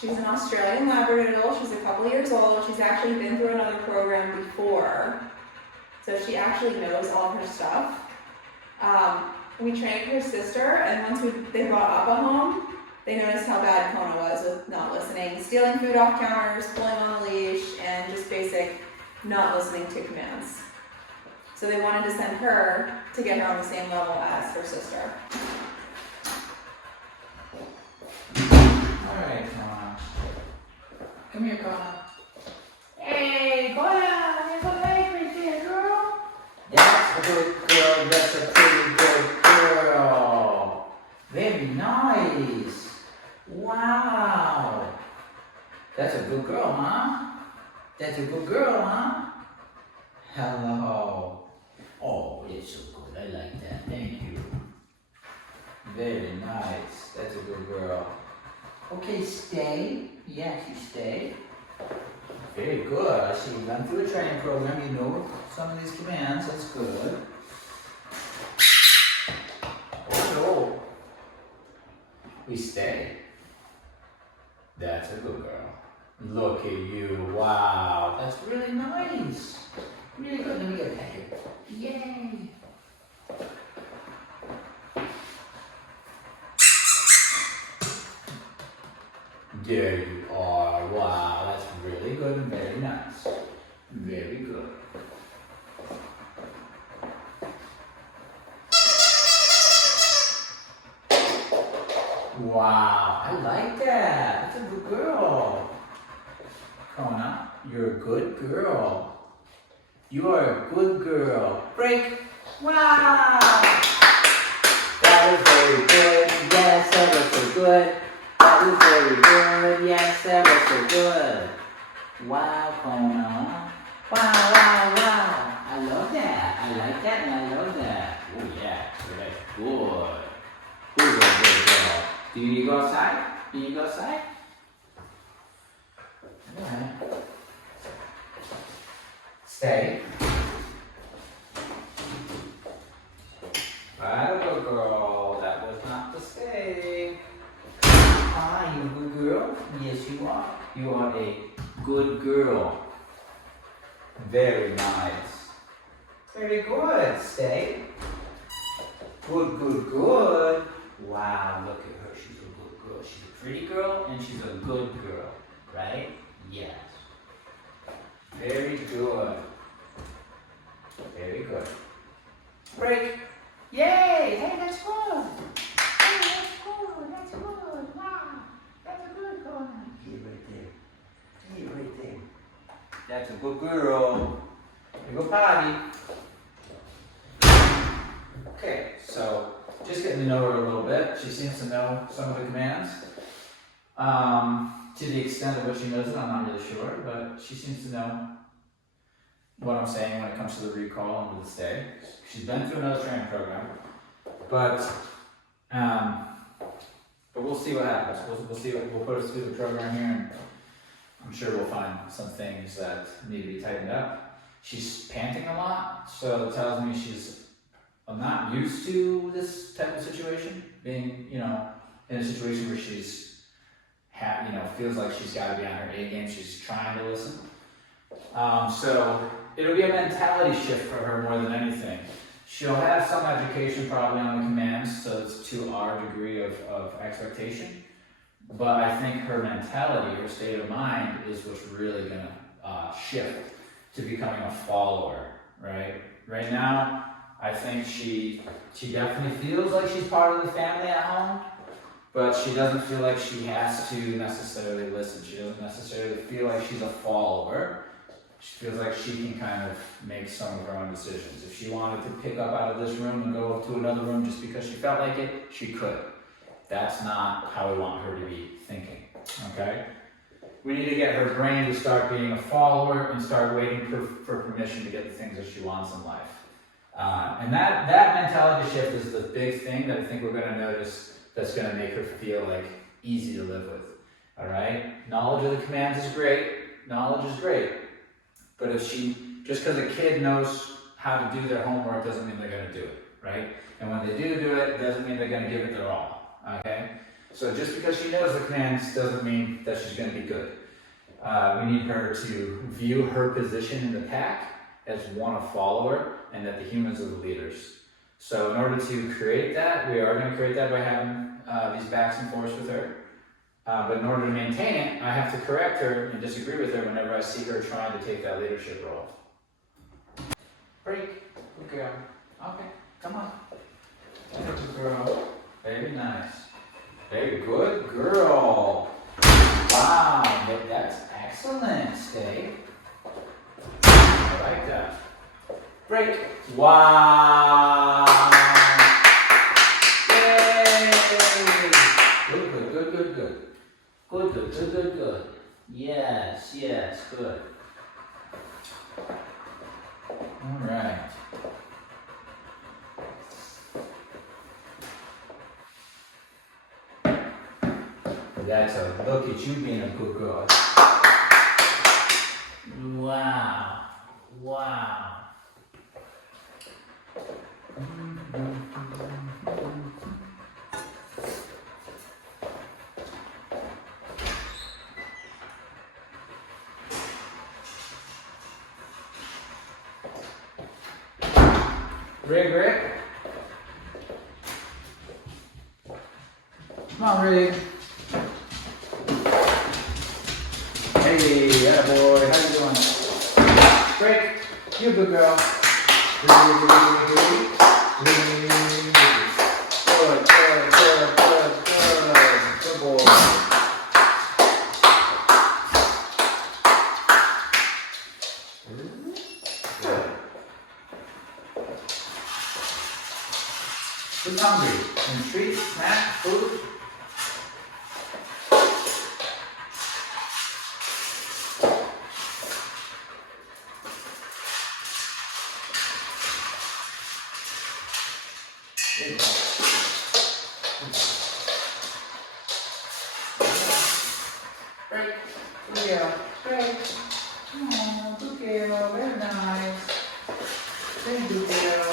She's an Australian Labradoodle. She's a couple years old. She's actually been through another program before, so she actually knows all of her stuff. We trained her sister, and once they brought up a home, they noticed how bad Kona was with not listening, stealing food off counters, pulling on a leash, and just basic not listening to commands. So they wanted to send her to get her on the same level as her sister. Alright, Kona. Come here, Kona. Hey, Kona! There's a leg right there, girl. That's a good girl. That's a pretty good girl. Very nice. Wow. That's a good girl, huh? That's a good girl, huh? Hello. Oh, it's so good. I like that. Thank you. Very nice. That's a good girl. Okay, stay. Yes, you stay. Very good. I see you've gone through a training program. You know some of these commands. That's good. Oh, we stay. That's a good girl. Look at you. Wow. That's really nice. Really good. Let me get a pet here. Yay. There you are. Wow, that's really good and very nice. Very good. Wow, I like that. That's a good girl. Kona, you're a good girl. You are a good girl. Break. Wow. That was very good. Yes, that was so good. That was very good. Yes, that was so good. Wow, Kona. Wow, wow, wow. I love that. I like that and I love that. Oh, yeah. So that's good. Who's a good girl? Do you need to go outside? Do you need to go outside? All right. Stay. Right, good girl. That was not to stay. Ah, you a good girl? Yes, you are. You are a good girl. Very nice. Very good. Stay. Good, good, good. Wow, look at her. She's a good girl. She's a pretty girl and she's a good girl. Right? Yes. Very good. Very good. Break. Yay! Hey, that's good. Hey, that's good. That's good. Wow. That's a good girl. Hey, right there. Hey, right there. That's a good girl. You go potty. Okay, so just getting to know her a little bit. She seems to know some of the commands. To the extent of what she knows it, I'm not really sure, but she seems to know what I'm saying when it comes to the recall and to the stay. She's been through another training program, but we'll see what happens. We'll see what we'll put her through the program here, and I'm sure we'll find some things that need to be tightened up. She's panting a lot, so it tells me I'm not used to this type of situation, being, in a situation where she's feels like she's got to be on her A game. She's trying to listen. So it'll be a mentality shift for her more than anything. She'll have some education probably on the commands, so it's to our degree of expectation. But I think her mentality, her state of mind is what's really going to shift to becoming a follower, right? Right now, I think she definitely feels like she's part of the family at home, but she doesn't feel like she has to necessarily listen. She doesn't necessarily feel like she's a follower. She feels like she can kind of make some of her own decisions. If she wanted to pick up out of this room and go to another room just because she felt like it, she could. That's not how we want her to be thinking, okay? We need to get her brain to start being a follower and start waiting for permission to get the things that she wants in life. And that mentality shift is the big thing that I think we're going to notice that's going to make her feel like easy to live with, all right? Knowledge of the commands is great. Knowledge is great. But if just because a kid knows how to do their homework doesn't mean they're going to do it, right? And when they do it, doesn't mean they're going to give it their all, okay? So just because she knows the commands doesn't mean that she's going to be good. We need her to view her position in the pack as one, a follower, and that the humans are the leaders. So in order to create that, we are going to create that by having these backs and forths with her. But in order to maintain it, I have to correct her and disagree with her whenever I see her trying to take that leadership role. Break. Good girl. Okay, come on. Good girl. Very nice. Very good girl. Wow, that's excellent, Stay. I like that. Break. Wow. Yay. Good, good, good, good, good. Good, good, good, good, good. Yes, yes, good. All right. That's a look at you being a good girl. Wow. Wow. Rig, Rig. Come on, Rig. Hey, attaboy, how you doing? Break. You a good girl. Good, good boy. Who's hungry? Some treats, snack, food? Break. Good girl. Break. Oh, good girl. Very nice. Very good girl.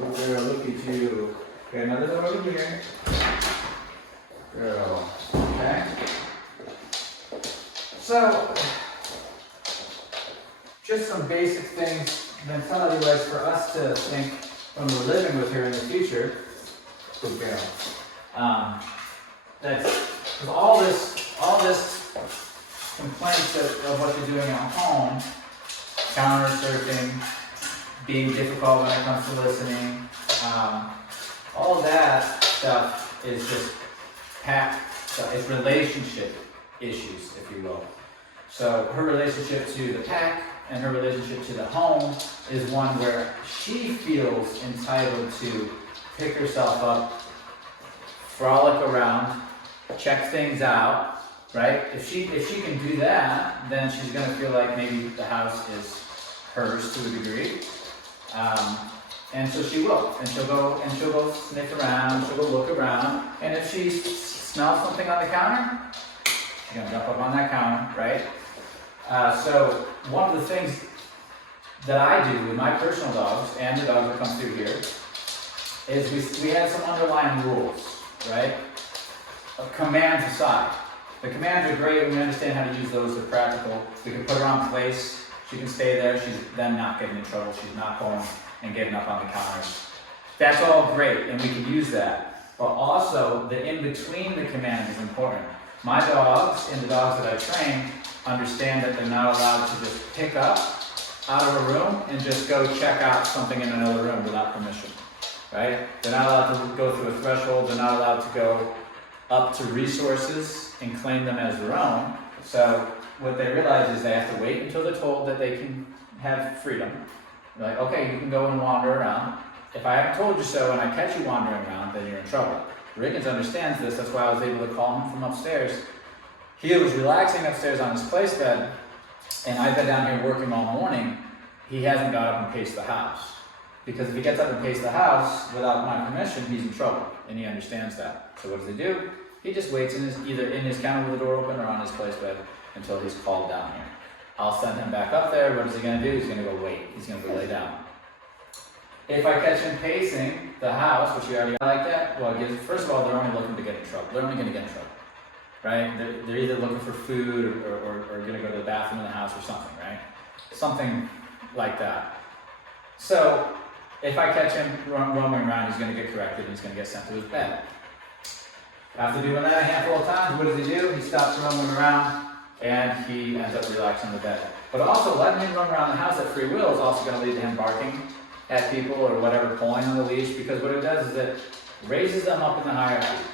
Good girl, look at you. Okay, another one over here. Girl. Okay. So, just some basic things, mentality-wise, for us to think when we're living with her in the future. Good girl. That's with all this complaints of what they're doing at home, counter surfing, being difficult when it comes to listening, all that stuff is just it's relationship issues, if you will. So her relationship to the pack and her relationship to the home is one where she feels entitled to pick herself up, frolic around, check things out, right? If she can do that, then she's gonna feel like maybe the house is hers to a degree. And so she will, and she'll go sniff around, she'll go look around, and if she smells something on the counter, she's gonna jump up on that counter, right? So one of the things that I do with my personal dogs and the dogs that come through here is we have some underlying rules, right? Commands aside. The commands are great, we understand how to use those, they're practical. We can put her on place, she can stay there, she's then not getting in trouble, she's not going and getting up on the counters. That's all great, and we can use that. But also, the in-between the commands is important. My dogs and the dogs that I train understand that they're not allowed to just pick up out of a room and just go check out something in another room without permission, right? They're not allowed to go through a threshold, they're not allowed to go up to resources and claim them as their own. So what they realize is they have to wait until they're told that they can have freedom. They're like, okay, you can go and wander around. If I haven't told you so and I catch you wandering around, then you're in trouble. Riggins understands this, that's why I was able to call him from upstairs. He was relaxing upstairs on his place bed, and I've been down here working all morning. He hasn't got up and paced the house. Because if he gets up and paced the house without my permission, he's in trouble, and he understands that. So what does he do? He just waits either in his kennel with the door open or on his place bed until he's called down here. I'll send him back up there. What is he going to do? He's going to go wait. He's going to go lay down. If I catch him pacing the house, which you already like that, well, first of all, they're only looking to get in trouble. They're only going to get in trouble, right? They're either looking for food or going to go to the bathroom in the house or something, right? Something like that. So if I catch him roaming around, he's going to get corrected and he's going to get sent to his bed. After doing that a handful of times, what does he do? He stops roaming around and he ends up relaxing in the bed. But also letting him run around the house at free will is also going to lead to him barking at people or whatever, pulling on the leash, because what it does is it raises them up in the hierarchy.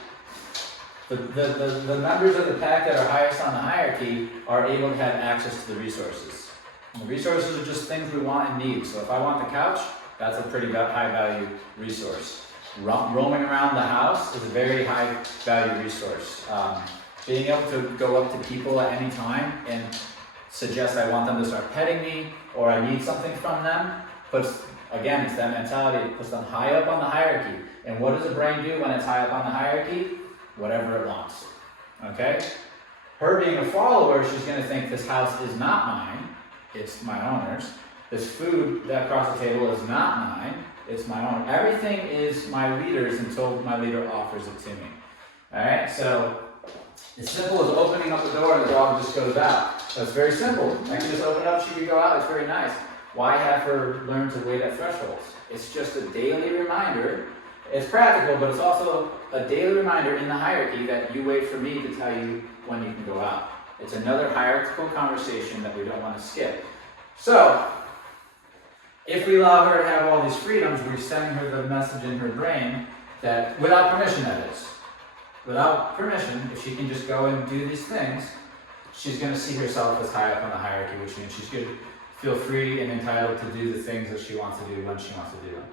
The members of the pack that are highest on the hierarchy are able to have access to the resources. And the resources are just things we want and need. So if I want the couch, that's a pretty high value resource. Roaming around the house is a very high value resource. Being able to go up to people at any time and suggest I want them to start petting me or I need something from them, but again, it's that mentality. It puts them high up on the hierarchy. And what does the brain do when it's high up on the hierarchy? Whatever it wants. Okay? Her being a follower, she's going to think this house is not mine, it's my owner's. This food that across the table is not mine, it's my own. Everything is my leader's until my leader offers it to me. Alright, so as simple as opening up the door and the dog just goes out. That's very simple. I can just open it up, she can go out, it's very nice. Why have her learn to wait at thresholds? It's just a daily reminder. It's practical, but it's also a daily reminder in the hierarchy that you wait for me to tell you when you can go out. It's another hierarchical conversation that we don't want to skip. So, if we allow her to have all these freedoms, we're sending her the message in her brain that, without permission that is, without permission, if she can just go and do these things, she's going to see herself as high up on the hierarchy, which means she's going to feel free and entitled to do the things that she wants to do when she wants to do them.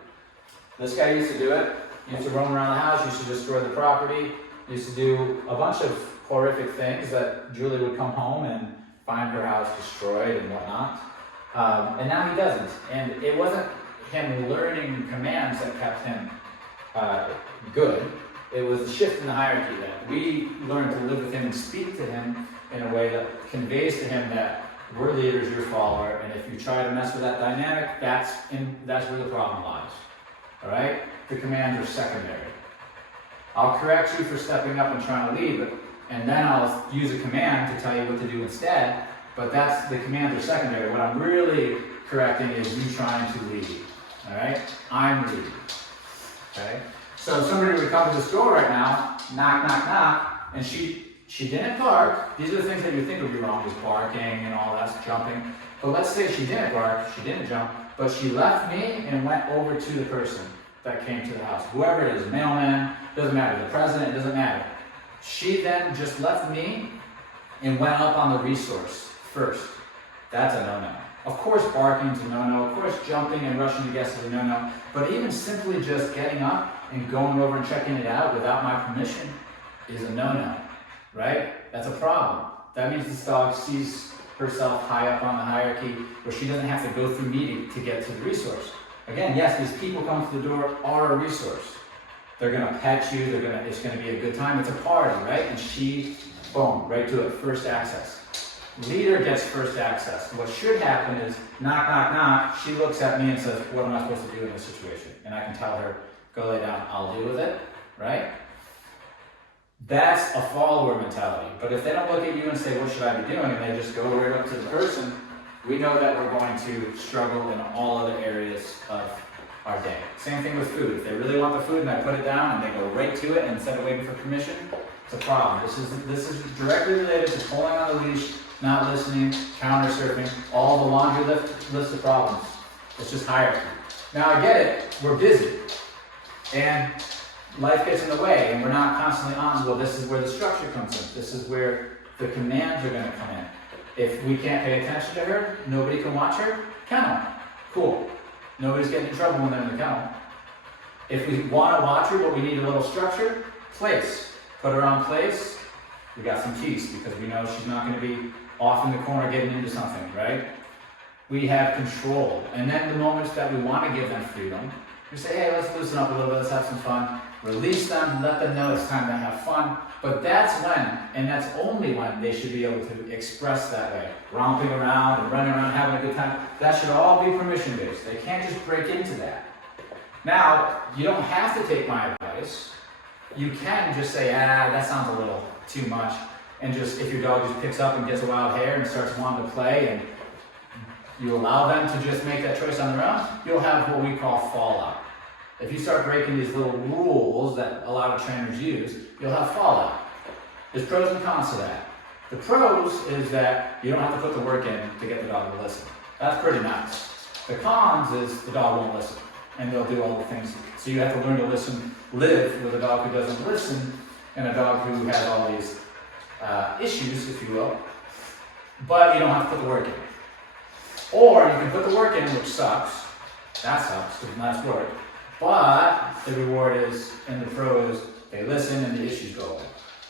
This guy used to do it. He used to roam around the house, used to destroy the property, used to do a bunch of horrific things that Julie would come home and find her house destroyed and whatnot. And now he doesn't. And it wasn't him learning commands that kept him good. It was a shift in the hierarchy that we learned to live with him and speak to him in a way that conveys to him that we're leaders, you're follower, and if you try to mess with that dynamic, that's where the problem lies. Alright? The commands are secondary. I'll correct you for stepping up and trying to lead, and then I'll use a command to tell you what to do instead, but the commands are secondary. What I'm really correcting is you trying to lead. Alright? I'm leading. Okay? So somebody would come to this door right now, knock, knock, knock, and she didn't bark. These are the things that you think would be wrong, is barking and all that, jumping. But let's say she didn't bark, she didn't jump, but she left me and went over to the person that came to the house. Whoever it is, mailman, doesn't matter, the president, it doesn't matter. She then just left me and went up on the resource first. That's a no-no. Of course barking is a no-no, of course jumping and rushing to guests is a no-no, but even simply just getting up and going over and checking it out without my permission is a no-no. Right? That's a problem. That means this dog sees herself high up on the hierarchy where she doesn't have to go through me to get to the resource. Again, yes, these people come to the door are a resource. They're gonna pet you, it's gonna be a good time, it's a party, right? And she, boom, right to it, first access. Leader gets first access. What should happen is, knock, knock, knock, she looks at me and says, what am I supposed to do in this situation? And I can tell her, go lay down, I'll deal with it, right? That's a follower mentality. But if they don't look at you and say, what should I be doing? And they just go right up to the person, we know that we're going to struggle in all other areas of our day. Same thing with food. If they really want the food and I put it down and they go right to it instead of waiting for permission, it's a problem. This is directly related to pulling on the leash, not listening, counter surfing, all the laundry list of problems. It's just hierarchy. Now I get it, we're busy. And life gets in the way and we're not constantly on. Well, this is where the structure comes in. This is where the commands are going to come in. If we can't pay attention to her, nobody can watch her, kennel. Cool. Nobody's getting in trouble when they're in the kennel. If we want to watch her, but we need a little structure, place. Put her on place. We got some keys because we know she's not going to be off in the corner getting into something, right? We have control. And then the moments that we want to give them freedom, we say, hey, let's loosen up a little bit, let's have some fun. Release them, let them know it's time to have fun. But that's when, and that's only when, they should be able to express that way. Romping around and running around, having a good time. That should all be permission-based. They can't just break into that. Now, you don't have to take my advice. You can just say, that sounds a little too much. And just, if your dog just picks up and gets a wild hair and starts wanting to play, and you allow them to just make that choice on their own, you'll have what we call fallout. If you start breaking these little rules that a lot of trainers use, you'll have fallout. There's pros and cons to that. The pros is that you don't have to put the work in to get the dog to listen. That's pretty nice. The cons is the dog won't listen, and they'll do all the things. So you have to learn to listen, live with a dog who doesn't listen, and a dog who has all these issues, if you will, but you don't have to put the work in. Or you can put the work in, which sucks. That sucks, because that's work. But the reward is, and the pro is, they listen and the issues go away.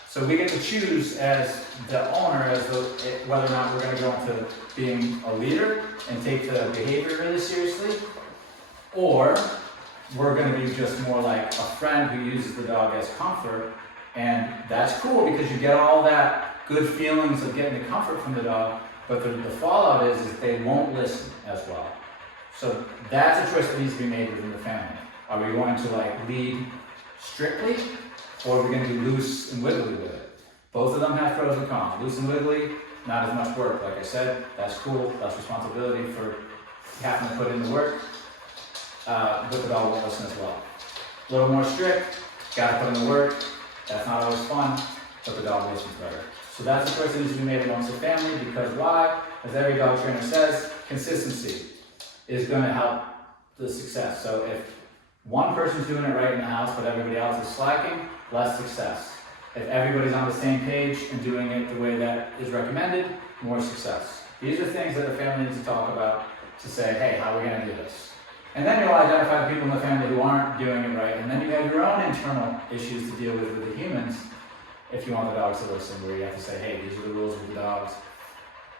So we get to choose as the owner as whether or not we're going to go into being a leader and take the behavior really seriously, or we're going to be just more like a friend who uses the dog as comfort. And that's cool because you get all that good feelings of getting the comfort from the dog, but the fallout is they won't listen as well. So that's a choice that needs to be made within the family. Are we going to like lead strictly, or are we going to be loose and wiggly with it? Both of them have pros and cons. Loose and wiggly, not as much work. Like I said, that's cool. That's responsibility for having to put in the work. But the dog won't listen as well. A little more strict, got to put in the work. That's not always fun, but the dog listens better. So that's a choice that needs to be made amongst the family, because why? As every dog trainer says, consistency is going to help the success. So if one person's doing it right in the house, but everybody else is slacking, less success. If everybody's on the same page and doing it the way that is recommended, more success. These are things that the family needs to talk about to say, hey, how are we going to do this? And then you'll identify the people in the family who aren't doing it right, and then you have your own internal issues to deal with the humans if you want the dogs to listen, where you have to say, hey, these are the rules with the dogs.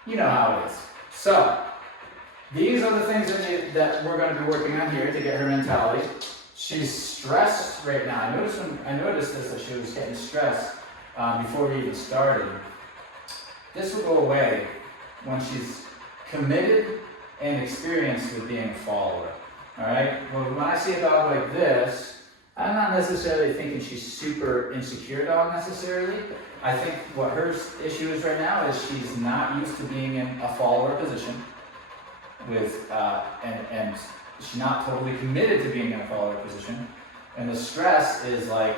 You know how it is. So, these are the things that we're going to be working on here to get her mentality. She's stressed right now. I noticed this, that she was getting stressed before we even started. This will go away when she's committed and experienced with being a follower. Alright? Well, when I see a dog like this, I'm not necessarily thinking she's super insecure dog necessarily. I think what her issue is right now is she's not used to being in a follower position with and she's not totally committed to being in a follower position. And the stress is like,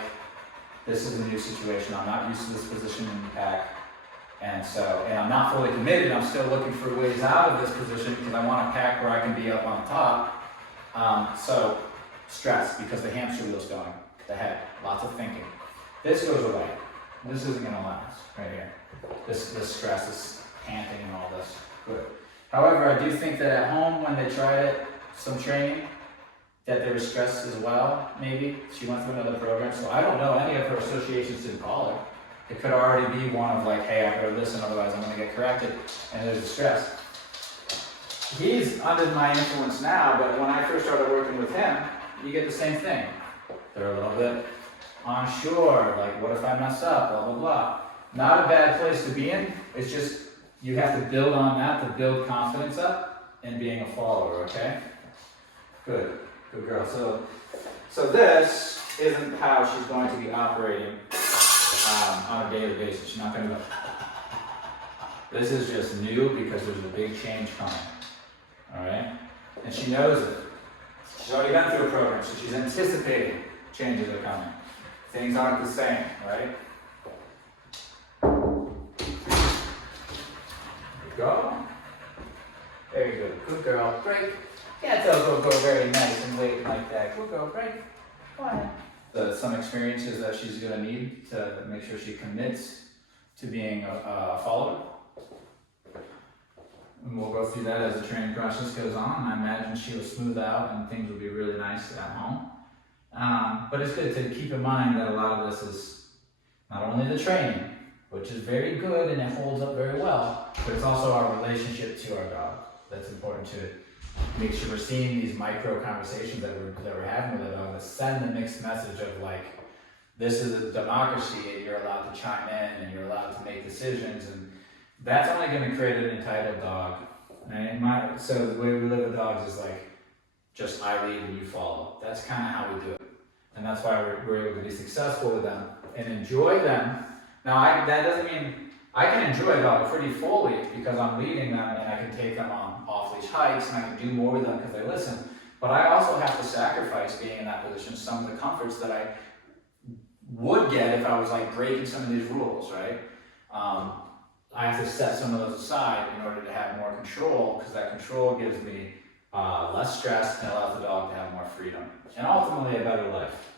this is a new situation. I'm not used to this position in the pack. And I'm not fully committed. I'm still looking for ways out of this position because I want a pack where I can be up on the top. So stress, because the hamster wheel's going, the head, lots of thinking. This goes away. This isn't going to last right here. This stress, this panting and all this. Good. However, I do think that at home when they tried it, some training, that there was stress as well, maybe. She went through another program, so I don't know, any of her associations didn't call her. It could already be one of like, hey, I better listen, otherwise I'm going to get corrected, and there's a stress. He's under my influence now, but when I first started working with him, you get the same thing. They're a little bit unsure, like what if I mess up, blah, blah, blah. Not a bad place to be in, it's just you have to build on that to build confidence up in being a follower, okay? Good, good girl. So this isn't how she's going to be operating on a daily basis. She's not going to go. This is just new because there's a big change coming. All right? And she knows it. She's already been through a program, so she's anticipating changes are coming. Things aren't the same, right? There you go. Very good. Good girl. Break. Yeah, they'll go very nice and wait like that. Good girl. Break. Go ahead. Some experiences that she's going to need to make sure she commits to being a follower. And we'll go through that as the training process goes on. I imagine she will smooth out and things will be really nice at home. But it's good to keep in mind that a lot of this is not only the training, which is very good and it holds up very well, but it's also our relationship to our dog. That's important to make sure we're seeing these micro conversations that we're having with our dog that send the mixed message of like, this is a democracy and you're allowed to chime in and you're allowed to make decisions, and that's only going to create an entitled dog. Right? So the way we live with dogs is like, just I lead and you follow. That's kind of how we do it. And that's why we're able to be successful with them and enjoy them. Now, that doesn't mean I can enjoy a dog pretty fully because I'm leading them and I can take them on off-leash hikes and I can do more with them because they listen. But I also have to sacrifice being in that position, some of the comforts that I would get if I was like breaking some of these rules, right? I have to set some of those aside in order to have more control, because that control gives me less stress and allows the dog to have more freedom and ultimately a better life.